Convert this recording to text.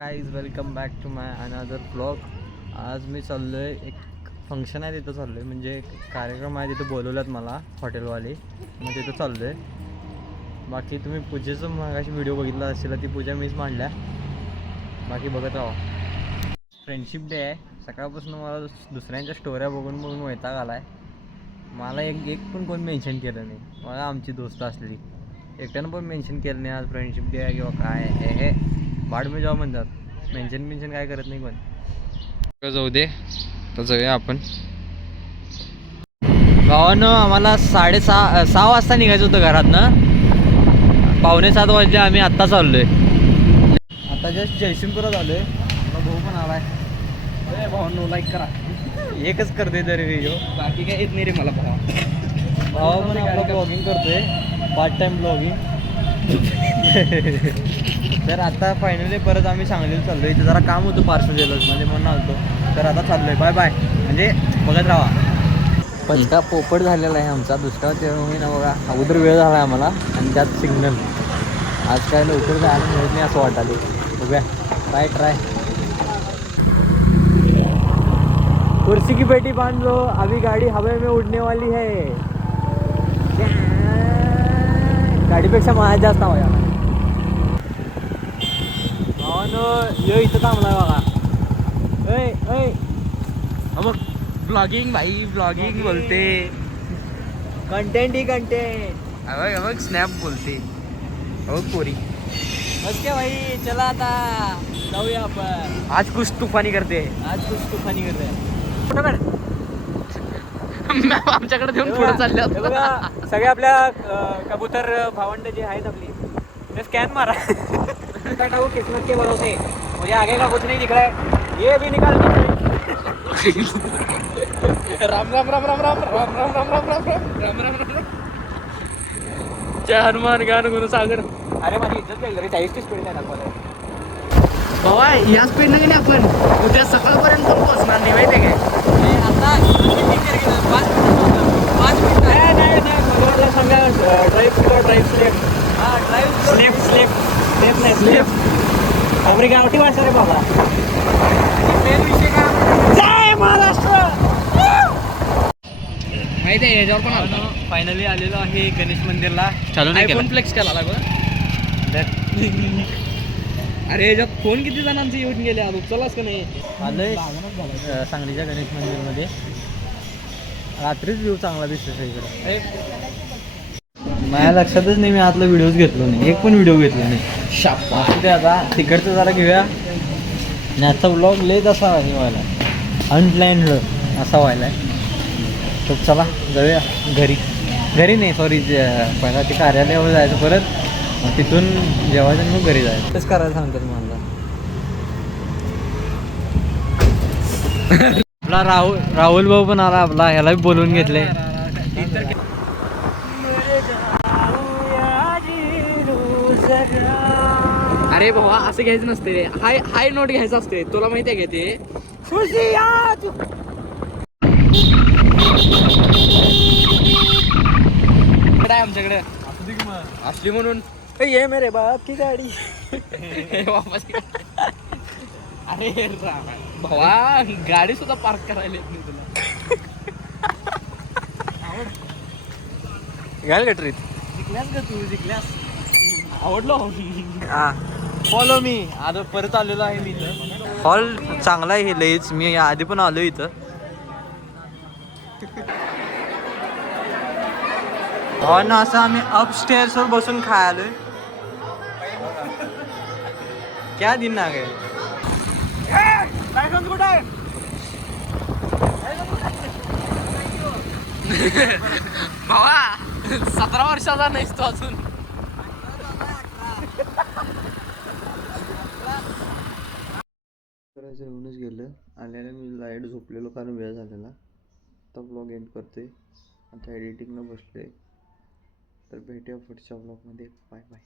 Guys welcome back to my another blog. आज मी चाललो आहे, एक फंक्शन आहे तिथं चाललो आहे, म्हणजे एक कार्यक्रम आहे तिथं बोलवल्यात मला हॉटेलवाली, मग तिथं चाललो आहे. बाकी तुम्ही पूजेचं मगाशी व्हिडिओ बघितला असेल, ती पूजा मीच मांडल्या. बाकी बघत राहा. फ्रेंडशिप डे आहे. सकाळपासून मला दुसऱ्यांच्या स्टोऱ्या बघून बघून वैताग आला आहे. मला एक पण कोण मेन्शन केलं नाही. मला आमची दोस्त असलेली एकट्यानं पण मेन्शन केलं नाही आज फ्रेंडशिप डे आहे किंवा काय हे भाड मी जाऊ म्हणतात. मेन्शन काय करत नाही कोण. जाऊ दे तर जाऊया आपण. भावानं आम्हाला 6:30 वाजता निघायचं होतं घरातनं. 6:45 वाजले. आम्ही आत्ता चाललो आहे. आता जस्ट जयसिंगपुरात आलो आहे. मला भाऊ पण आला आहे. भावांनो लाईक करा. एकच करते तरी व्हिडिओ, बाकी काय येत नाही रे मला. भावा पण आपला ब्लॉगिंग करतोय, पार्ट टाइम ब्लॉगिंग. तर आता फायनली परत आम्ही सांगलीला चाललो आहे. इथे जरा काम होतं पार्सल दिलं म्हणजे म्हणून आलतो. तर आता चाललो आहे. Bye bye. म्हणजे बघत राहा. पंचका पोपट झालेला आहे आमचा दुसरा. त्यामुळे ना बघा अगोदर वेळ झाला आहे आम्हाला आणि त्यात सिग्नल. आज काय लवकर जायला मिळत नाही असं वाटाले. बघूया ट्राय. कुर्सी की पेटी बांध लो, अभी गाड़ी हवे में उडने वाली है. गाडीपेक्षा माझ्या जास्त हवा याला. यो इथं थांबलाय बघा. ऐ मग ब्लॉगिंग भाई, ब्लॉगिंग बोलते. कंटेंट ही कंटेंट. मग स्नॅप बोलते. हो पोरी बस क्या भाई. चला आता जाऊया आपण. आज कुछ तूफानी करते. कुठं आमच्याकडे देऊन पुढे चालले सगळे आपल्या कबूतर भावंड जे आहेत आपली, ते स्कॅन मारा. किस्मत के भरोसे मुझे आगे का कुछ नहीं दिख रहा है. ये भी निकाल. राम राम राम राम राम राम राम राम राम राम राम राम राम राम. जय हनुमान ज्ञान गुरु सागर. अरे माझी इज्जत काय रे. 40 स्पीड नाही दाखवत बाबा. या स्पीड नाही आपण उद्या सकाळपर्यंत पण पोहोचणार नाही माहिती आहे काय. आता 5 मिनिट नाही सांगा. ड्राईव्ह आपली गावठी भाषा रे बाबा. जय महाराष्ट्र. माहिती आहे याच्यावर पण आलो. फायनली आलेलो आहे गणेश मंदिरला. चालू नाही फोन फ्लेक्स केला लागला. अरे याच्यात फोन किती जणांचे येऊन गेले आज उचललाच का नाही. आलोय सांगलीच्या गणेश मंदिरमध्ये. रात्रीच व्ह्यू चांगला दिसतो इकडे. माझ्या लक्षातच नाही, मी आतला व्हिडिओज घेतलो नाही. एक पण व्हिडिओ घेतला नाही. शाप असू दे आता. तिकडचं जरा घेऊया. आणि आजचा ब्लॉग लेट असा हे व्हायला, अनप्लॅन्ड असा व्हायला आहे. तर चला जाऊया घरी नाही सॉरी. पहिला ते कार्यालयावर जायचं, परत मग तिथून जेवायचं मग घरी जायचं. तेच करायला सांगतात मला. आपला राहुल भाऊ पण आला आपला. ह्याला बी बोलवून घेतले. अरे भावा असं घ्यायचं नसते रे. हाय नोट घ्यायचं असते. तुला माहिती आहे का ते. आमच्याकडे असली म्हणून ये मेरे बाप की गाडी. वापस अरे भावा गाडी सुद्धा पार्क करायला येत नाही तुला. घ्याल का ट्रीप. जिंकल्यास का तू. जिंकल्यास आवडलो. Follow me. आता परत आलेलो आहे मी इथं. हॉल चांगला आहे हे लईच. मी आधी पण आलो इथं. हो ना. असं आम्ही अपस्टेअर्स वर बसून खायलोय. क्या दिन ना गे. भावा 17 वर्षाचा नाहीस तो अजून. करायचं येऊनच गेलं. आल्याने मी लाईट झोपलेलो कारण वेळ झालेला. आता ब्लॉग एंड करते. आता एडिटिंगला बसले. तर भेटूया पुढच्या ब्लॉगमध्ये. Bye bye.